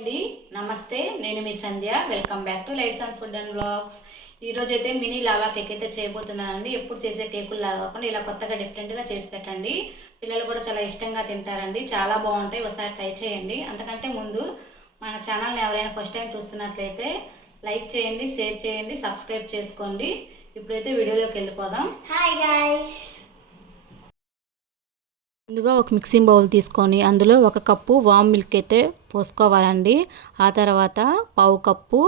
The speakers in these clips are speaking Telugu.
అండి నమస్తే, నేను మీ Sandhya. Welcome back to lights and food and blogs. ఈరోజు అయితే మినీ లావా కేక్ అయితే చేయబోతున్నానండి. ఎప్పుడు చేసే కేకులు లాగా కాకుండా ఇలా కొత్తగా డిఫరెంట్గా చేసి పెట్టండి. పిల్లలు కూడా చాలా ఇష్టంగా తింటారండి. చాలా బాగుంటాయి, ఒకసారి ట్రై చేయండి. అంతకంటే ముందు మన ఛానల్ని ఎవరైనా ఫస్ట్ టైం చూస్తున్నట్లయితే లైక్ చేయండి, షేర్ చేయండి, సబ్స్క్రైబ్ చేసుకోండి. ఇప్పుడైతే వీడియోలోకి వెళ్ళిపోదాం. Hi guys. ముందుగా ఒక మిక్సింగ్ బౌల్ తీసుకొని అందులో 1 కప్పు వామ్ మిల్క్ అయితే పోసుకోవాలండి. ఆ తర్వాత పావు కప్పు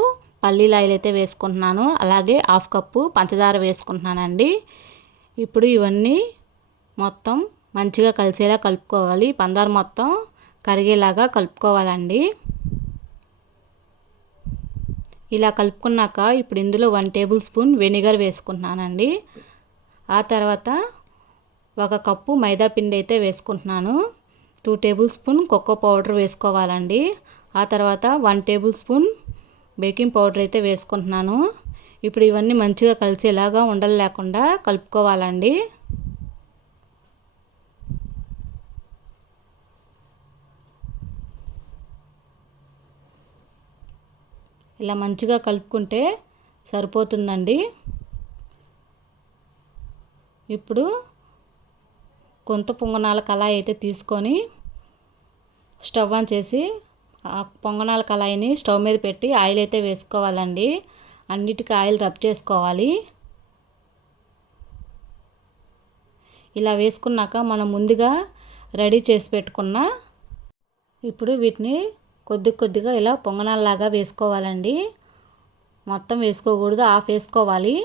పల్లీల ఆయిల్ అయితే వేసుకుంటున్నాను. అలాగే 1/2 కప్పు పంచదార వేసుకుంటున్నానండి. ఇప్పుడు ఇవన్నీ మొత్తం మంచిగా కలిసేలా కలుపుకోవాలి. పంచదార మొత్తం కరిగేలాగా కలుపుకోవాలండి. ఇలా కలుపుకున్నాక ఇప్పుడు ఇందులో 1 టేబుల్ స్పూన్ వెనిగర్ వేసుకుంటున్నానండి. ఆ తర్వాత 1 కప్పు మైదా పిండి అయితే వేసుకుంటున్నాను. 2 టేబుల్ స్పూన్ కోకో పౌడర్ వేసుకోవాలండి. ఆ తర్వాత 1 టేబుల్ స్పూన్ బేకింగ్ పౌడర్ అయితే వేసుకుంటున్నాను. ఇప్పుడు ఇవన్నీ మంచిగా కలిసేలాగా ఉండలు లేకుండా కలుపుకోవాలండి. ఇలా మంచిగా కలుపుకుంటే సరిపోతుందండి. ఇప్పుడు కొంత పొంగనాల కళాయి అయితే తీసుకొని స్టవ్ ఆన్ చేసి ఆ పొంగనాల కళాయిని స్టవ్ మీద పెట్టి ఆయిల్ అయితే వేసుకోవాలండి. అన్నిటికీ ఆయిల్ రబ్ చేసుకోవాలి. ఇలా వేసుకున్నాక మనం ముందుగా రెడీ చేసి పెట్టుకున్న ఇప్పుడు వీటిని కొద్దిగా ఇలా పొంగనాలలాగా వేసుకోవాలండి. మొత్తం వేసుకోకూడదు, హాఫ్ వేసుకోవాలి.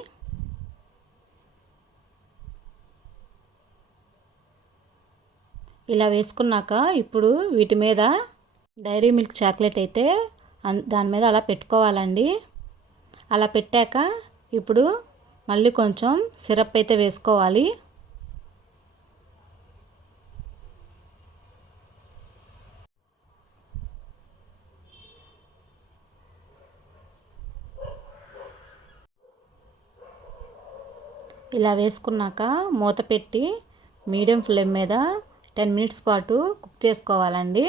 ఇలా వేసుకున్నాక ఇప్పుడు వీటి మీద డైరీ మిల్క్ చాక్లెట్ అయితే దాని మీద అలా పెట్టుకోవాలండి. అలా పెట్టాక ఇప్పుడు మళ్ళీ కొంచెం సిరప్ అయితే వేసుకోవాలి. ఇలా వేసుకున్నాక మూత పెట్టి మీడియం ఫ్లేమ్ మీద 10 మినిట్స్ పాటు కుక్ చేసుకోవాలండి.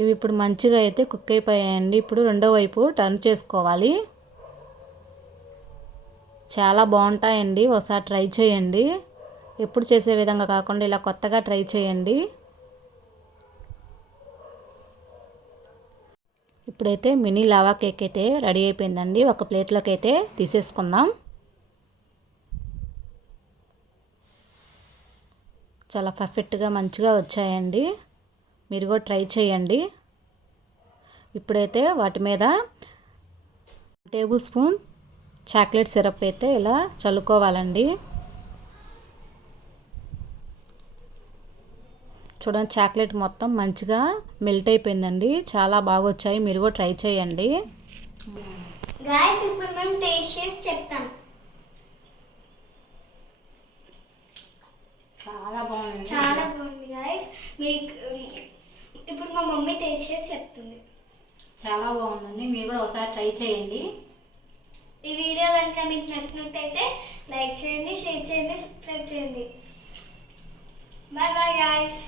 ఇవి ఇప్పుడు మంచిగా అయితే కుక్ అయిపోయాయండి. ఇప్పుడు రెండో వైపు టర్న్ చేసుకోవాలి. చాలా బాగుంటాయండి, ఒకసారి ట్రై చేయండి. ఎప్పుడు చేసే విధంగా కాకుండా ఇలా కొత్తగా ట్రై చేయండి. ఇప్పుడైతే మినీ లావా కేక్ అయితే రెడీ అయిపోయిందండి. ఒక ప్లేట్లోకి అయితే తీసేసుకుందాం. చాలా పర్ఫెక్ట్గా మంచిగా వచ్చాయండి. మీరు కూడా ట్రై చేయండి. ఇప్పుడైతే వాటి మీద టేబుల్ స్పూన్ చాక్లెట్ సిరప్ అయితే ఇలా చల్లుకోవాలండి. చూడండి, చాక్లెట్ మొత్తం మంచిగా మెల్ట్ అయిపోయిందండి. చాలా బాగా వచ్చాయి, మీరు కూడా ట్రై చేయండి. గైస్ ఇప్పుడు మేము టేస్ట్ చేసి చెప్తాం. చాలా బాగుంది గైస్. మీకు ఇప్పుడు మా మమ్మీ టేస్ట్ చేసి చెప్తుంది. చాలా బాగుందండి, మీరు కూడా ఒకసారి ట్రై చేయండి. ఈ వీడియో కనుక మీకు నచ్చినట్టయితే లైక్ చేయండి, షేర్ చేయండి, సబ్స్క్రైబ్ చేయండి. Bye bye guys.